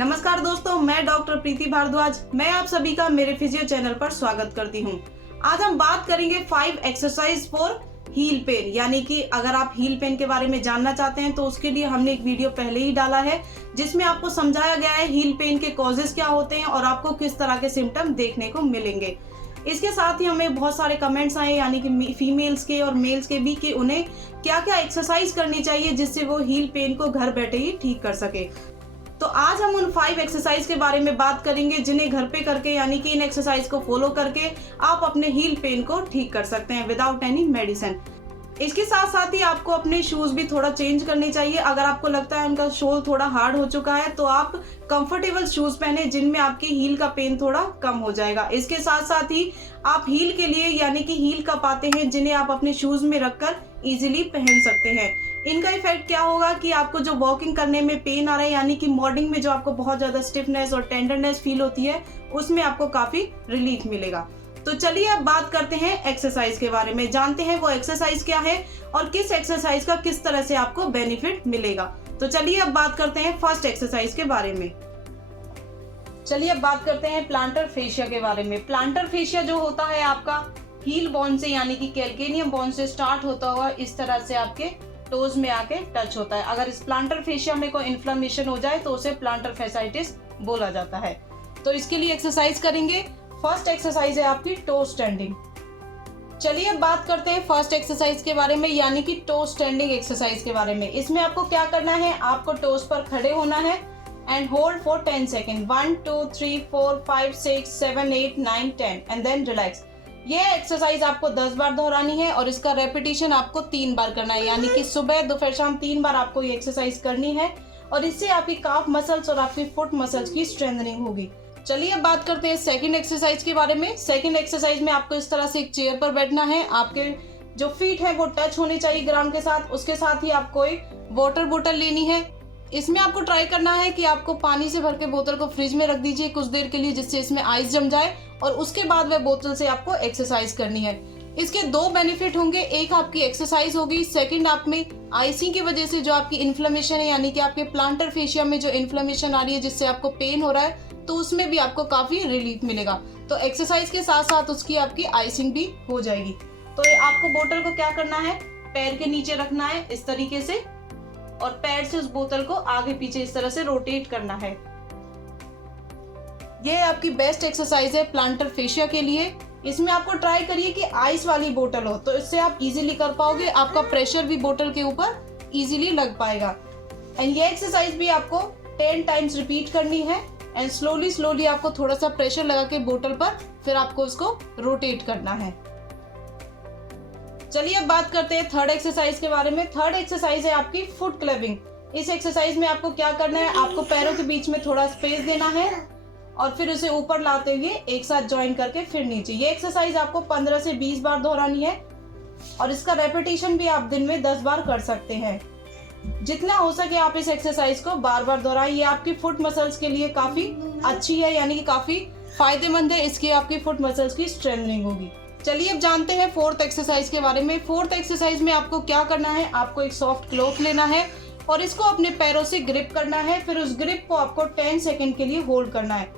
नमस्कार दोस्तों, मैं डॉक्टर प्रीति भारद्वाज। मैं आप सभी का मेरे फिजियो चैनल पर स्वागत करती हूं। आज हम बात करेंगे 5 एक्सरसाइज फॉर हील पेन, यानी कि अगर आप हील पेन के बारे में जानना चाहते हैं तो उसके लिए हमने एक वीडियो पहले ही डाला है जिसमें आपको समझाया गया है हील पेन के कॉजेस क्या होते हैं और आपको किस तरह के सिम्टम देखने को मिलेंगे। इसके साथ ही हमें बहुत सारे कमेंट्स आए, यानी कि फीमेल्स के और मेल्स के भी, कि उन्हें क्या क्या एक्सरसाइज करनी चाहिए जिससे वो हील पेन को घर बैठे ही ठीक कर सके। तो आज हम उन 5 एक्सरसाइज के बारे में बात करेंगे जिन्हें घर पे करके, यानी कि इन एक्सरसाइज को फॉलो करके आप अपने हील पेन को ठीक कर सकते हैं विदाउट एनी मेडिसिन। इसके साथ साथ ही आपको अपने शूज भी थोड़ा चेंज करने चाहिए। अगर आपको लगता है उनका सोल थोड़ा हार्ड हो चुका है तो आप कंफर्टेबल शूज पहने जिनमें आपकी हील का पेन थोड़ा कम हो जाएगा। इसके साथ साथ ही आप हील के लिए, यानी कि हील कप आते हैं जिन्हें आप अपने शूज में रखकर इजीली पहन सकते हैं। इनका इफेक्ट क्या होगा कि आपको जो वॉकिंग करने में पेन आ रहा है, यानी कि मॉर्निंग में जो आपको बहुत ज्यादा स्टिफनेस और टेंडरनेस फील होती है, उसमें आपको काफी रिलीफ मिलेगा। तो चलिए अब बात करते हैं एक्सरसाइज के बारे में, जानते हैं वो एक्सरसाइज क्या है और किस एक्सरसाइज का किस तरह से आपको बेनिफिट मिलेगा। तो चलिए अब बात करते हैं फर्स्ट एक्सरसाइज के बारे में। चलिए अब बात करते हैं प्लांटर फेशिया के बारे में। प्लांटर फेशिया जो होता है आपका हील बोन से, यानी कि कैल्केनियम बोन से स्टार्ट होता हुआ इस तरह से आपके टोज में आके टच होता है। अगर इस प्लांटर फेशिया में कोई इन्फ्लेमेशन हो जाए तो उसे प्लांटर फेसाइटिस बोला जाता है। तो इसके लिए एक्सरसाइज करेंगे। फर्स्ट एक्सरसाइज है आपकी टो स्टैंडिंग। चलिए अब बात करते हैं फर्स्ट एक्सरसाइज के बारे में, यानी कि टो स्टैंडिंग एक्सरसाइज के बारे में। इसमें आपको क्या करना है, आपको टोज पर खड़े होना है and hold for 10 second. 1 2 3 4 5 6 7 8 9 10 and then relax. ये एक्सरसाइज आपको 10 बार दोहरानी है और इसका रेपिटेशन आपको 3 बार करना है, यानी कि सुबह दोपहर शाम 3 बार आपको ये एक्सरसाइज करनी है और इससे आपकी काफ मसल्स और आपकी फुट मसल्स की स्ट्रेंथनिंग होगी। चलिए अब बात करते हैं सेकंड एक्सरसाइज के बारे में। सेकंड एक्सरसाइज में आपको इस तरह से एक चेयर पर बैठना है। आपके जो फीट है वो टच होने चाहिए ग्राउंड के साथ। उसके साथ ही आपको एक वाटर बोतल लेनी है। इसमें आपको ट्राई करना है कि आपको पानी से भर के बोतल को फ्रिज में रख दीजिए कुछ देर के लिए, जिससे इसमें आइस जम जाए और उसके बाद वह बोतल से आपको एक्सरसाइज करनी है। इसके 2 बेनिफिट होंगे, एक आपकी एक्सरसाइज होगी, सेकंड आप में आइसिंग की वजह से जो आपकी इन्फ्लेमेशन है, यानी कि आपके प्लांटर फेशिया में जो इन्फ्लेमेशन आ रही है जिससे आपको पेन हो रहा है, तो उसमें भी आपको काफी रिलीफ मिलेगा। तो एक्सरसाइज के साथ साथ उसकी आपकी आइसिंग भी हो जाएगी। तो आपको बोतल को क्या करना है, पैर के नीचे रखना है इस तरीके से और पैर से उस बोतल को आगे पीछे इस तरह से रोटेट करना है। ये आपकी बेस्ट एक्सरसाइज है प्लांटर फेशिया के लिए। इसमें आपको ट्राई करिए कि आइस वाली बोतल हो, तो इससे आप इजीली कर पाओगे। आपका प्रेशर भी बोतल के ऊपर इजीली लग पाएगा। एंड ये एक्सरसाइज भी आपको 10 टाइम्स रिपीट करनी है एंड स्लोली आपको थोड़ा सा प्रेशर लगा के बोतल पर फिर आपको उसको रोटेट करना है। चलिए अब बात करते हैं थर्ड एक्सरसाइज के बारे में। थर्ड एक्सरसाइज है आपकी फुट क्लबिंग। इस एक्सरसाइज में आपको क्या करना है, आपको पैरों के बीच में थोड़ा स्पेस देना है और फिर उसे ऊपर लाते हुए एक साथ ज्वाइन करके फिर नीचे। ये एक्सरसाइज आपको 15 से 20 बार दोहरानी है और इसका रेपिटेशन भी आप दिन में 10 बार कर सकते हैं। जितना हो सके आप इस एक्सरसाइज को बार बार दोहराएं। ये आपकी फुट मसल्स के लिए काफी अच्छी है, यानी कि काफी फायदेमंद है। इसकी आपकी फुट मसल्स की स्ट्रेंथनिंग होगी। चलिए अब जानते हैं फोर्थ एक्सरसाइज के बारे में। फोर्थ एक्सरसाइज में आपको क्या करना है, आपको एक सॉफ्ट क्लॉथ लेना है और इसको अपने पैरों से ग्रिप करना है। फिर उस ग्रिप को आपको 10 सेकेंड के लिए होल्ड करना है।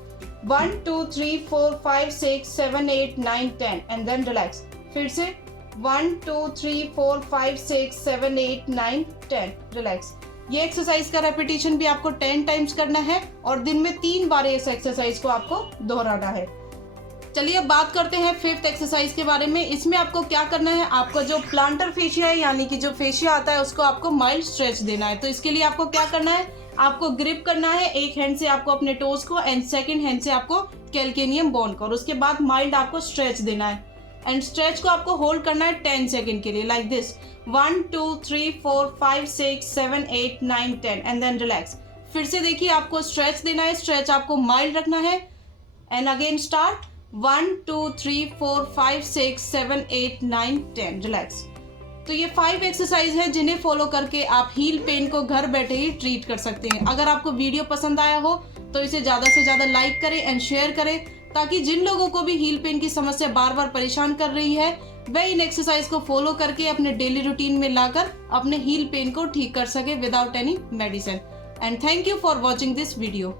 1 2 3 4 5 6 7 8 9 10 एंड देन रिलैक्स। फिर से 1 2 3 4 5 6 7 8 9 10 रिलैक्स। ये एक्सरसाइज का रेपिटेशन भी आपको 10 टाइम्स करना है और दिन में 3 बार इस एक्सरसाइज को आपको दोहराना है। चलिए अब बात करते हैं फिफ्थ एक्सरसाइज के बारे में। इसमें आपको क्या करना है, आपका जो प्लांटर फेशिया है, यानी कि जो फेशिया आता है, उसको आपको माइल्ड स्ट्रेच देना है। तो इसके लिए आपको क्या करना है, आपको ग्रिप करना है एक हैंड से आपको अपने टोज को एंड सेकंड हैंड से आपको कैल्केनियम बोन को, और उसके बाद माइल्ड आपको स्ट्रेच देना है एंड स्ट्रेच को आपको होल्ड करना है 10 सेकेंड के लिए, like this. 1 2 3 4 5 6 7 8 9 10 and then relax. फिर से देखिए, आपको स्ट्रेच देना है, स्ट्रेच आपको माइल्ड रखना है एंड अगेन स्टार्ट। 1 2 3 4 5 6 7 8 9 10 रिलैक्स। तो ये 5 एक्सरसाइज है जिन्हें फॉलो करके आप हील पेन को घर बैठे ही ट्रीट कर सकते हैं। अगर आपको वीडियो पसंद आया हो तो इसे ज़्यादा से ज़्यादा लाइक करें एंड शेयर करें, ताकि जिन लोगों को भी हील पेन की समस्या बार बार परेशान कर रही है वह इन एक्सरसाइज को फॉलो करके अपने डेली रूटीन में लाकर अपने हील पेन को ठीक कर सके without any medicine. And thank you for watching this video.